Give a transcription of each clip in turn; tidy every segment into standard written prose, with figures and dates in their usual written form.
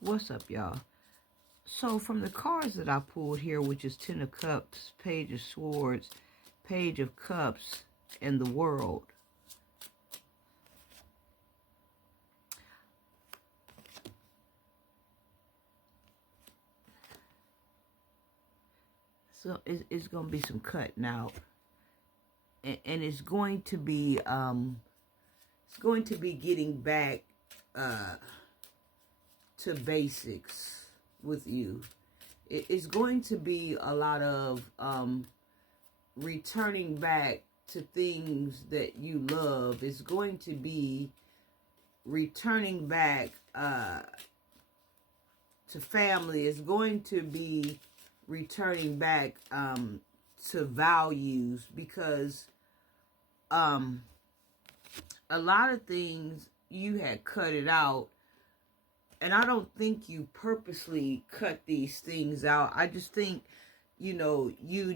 What's up, y'all? So from the cards that I pulled here, which is Ten of Cups, Page of Swords, Page of Cups, and the World. So it's going to be some cutting out. And it's going to be getting back to basics with you. It's going to be a lot of returning back to things that you love. It's going to be returning back to family. It's going to be returning back to values, because a lot of things you had cut it out. And I don't think you purposely cut these things out. I just think, you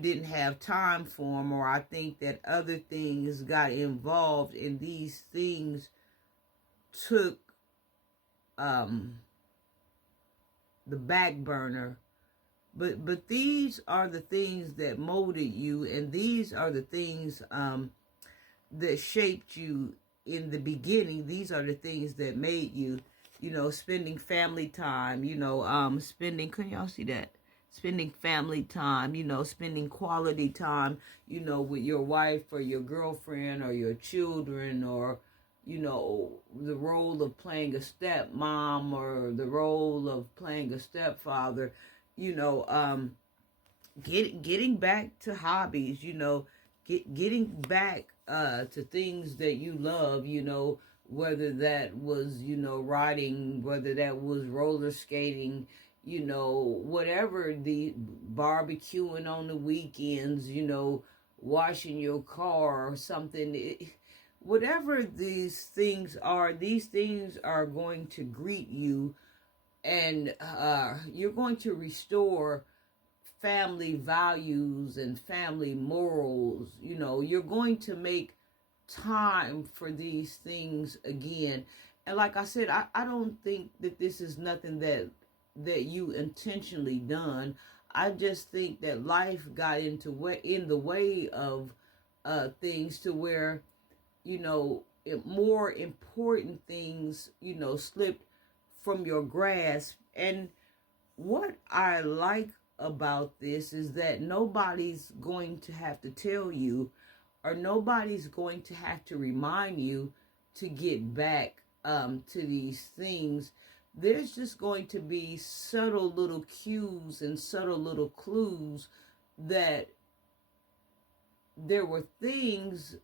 didn't have time for them, or I think that other things got involved, and these things took the back burner. But these are the things that molded you, and these are the things that shaped you in the beginning. These are the things that made you. Spending family time, spending, can y'all see that? Spending family time, spending quality time, with your wife or your girlfriend or your children, or, the role of playing a stepmom or the role of playing a stepfather, getting back to hobbies, getting back to things that you love, whether that was, riding, whether that was roller skating, whatever, the barbecuing on the weekends, washing your car or something. Whatever these things are going to greet you, and you're going to restore family values and family morals. You're going to make time for these things again. And like I said, I don't think that this is nothing that you intentionally done. I just think that life got in the way of things, to where more important things slipped from your grasp. And what I like about this is that nobody's going to have to tell you, or nobody's going to have to remind you to get back to these things. There's just going to be subtle little cues and subtle little clues that there were things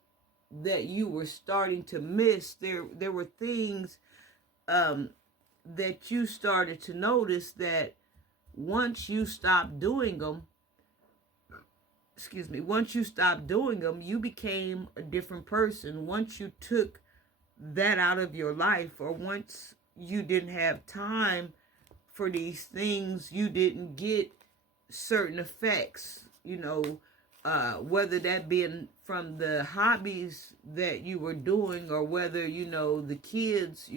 that you were starting to miss. There were things that you started to notice that once you stopped doing them, once you stopped doing them, you became a different person. Once you took that out of your life, or once you didn't have time for these things, you didn't get certain effects, whether that being from the hobbies that you were doing, or whether, the kids,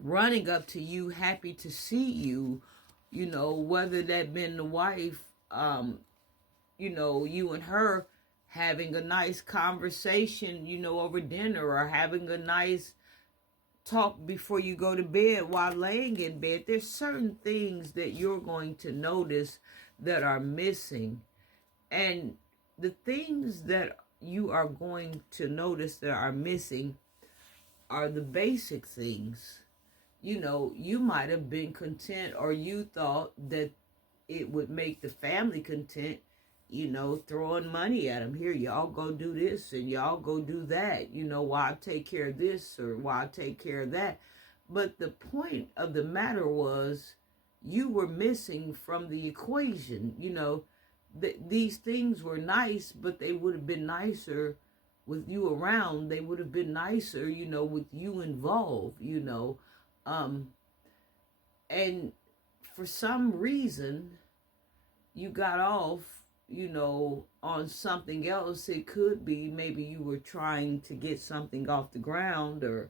running up to you, happy to see you, whether that been the wife, you and her having a nice conversation, over dinner, or having a nice talk before you go to bed while laying in bed. There's certain things that you're going to notice that are missing. And the things that you are going to notice that are missing are the basic things. You might have been content, or you thought that it would make the family content, throwing money at them. Here, y'all go do this and y'all go do that. While I take care of this, or while I take care of that. But the point of the matter was, you were missing from the equation. These things were nice, but they would have been nicer with you around. They would have been nicer, with you involved, and for some reason, you got off, on something else. It could be maybe you were trying to get something off the ground, or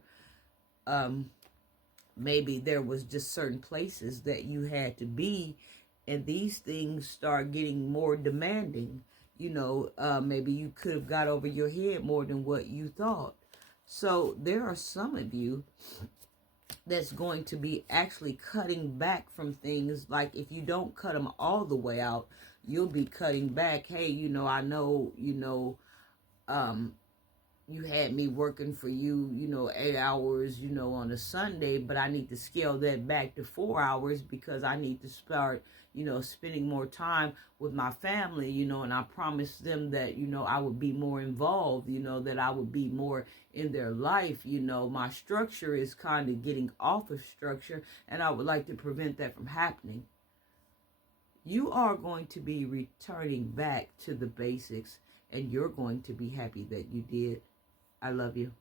maybe there was just certain places that you had to be, and these things start getting more demanding. Maybe you could have got over your head more than what you thought. So there are some of you that's going to be actually cutting back from things. Like, if you don't cut them all the way out, you'll be cutting back. Hey, I know, you had me working for you, 8 hours, on a Sunday, but I need to scale that back to 4 hours because I need to start, spending more time with my family, and I promised them that, I would be more involved, that I would be more in their life. My structure is kind of getting off of structure, and I would like to prevent that from happening. You are going to be returning back to the basics, and you're going to be happy that you did. I love you.